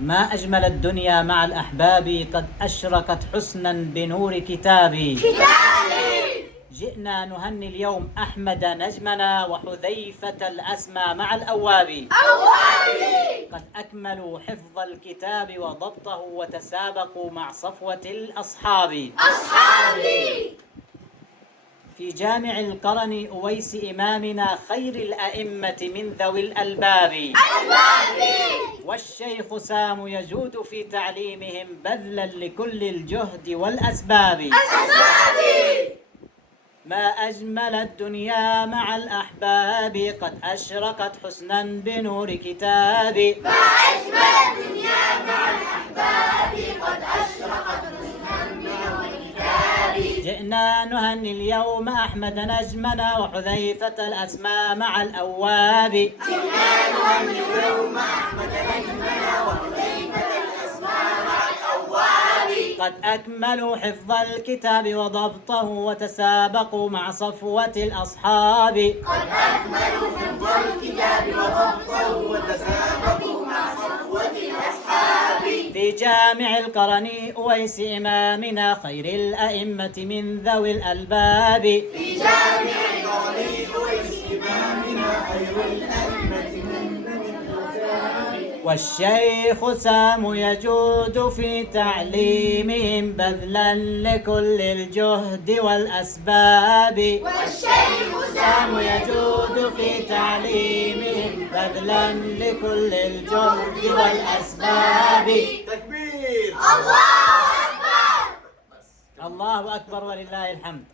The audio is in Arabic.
ما أجمل الدنيا مع الأحباب، قد أشرقت حسنا بنور كتابي. جئنا نهني اليوم أحمد نجمنا وحذيفة الأسمى مع الأواب. قد أكملوا حفظ الكتاب وضبطه وتسابقوا مع صفوة الأصحاب. في جامع القرن أويس إمامنا خير الأئمة من ذوي الألباب. والشيخ سام يجود في تعليمهم بذلا لكل الجهد والأسباب. ما أجمل الدنيا مع الأحباب، قد أشرقت حسنا بنور كتابي. ما أجمل الدنيا مع الأحباب، قد أشرقت حسنا بنور كتابي. جئنا نهني اليوم أحمد نجمنا وحذيفة الأسمى مع الأواب. جئنا نهني اليوم أحمد نجمنا وحذيفة الأسمى مع الأواب. قد أكملوا حفظ الكتاب وضبطه وتسابقوا مع صفوة الأصحاب. قد أكملوا حفظ الكتاب وضبطه وتسابقوا مع صفوة الأصحاب. في جامع القرن أويس إمامنا خير الأئمة من ذوي الألباب. في جامع القرن أويس إمامنا خير الأئمة من ذوي الألباب. والشيخ سام يجود في تعليمهم بذلا لكل الجهد والأسباب. والشيخ سام يجود في تعليمهم بذلا لكل الجهد والأسباب. تكبير! الله أكبر. الله أكبر ولله الحمد.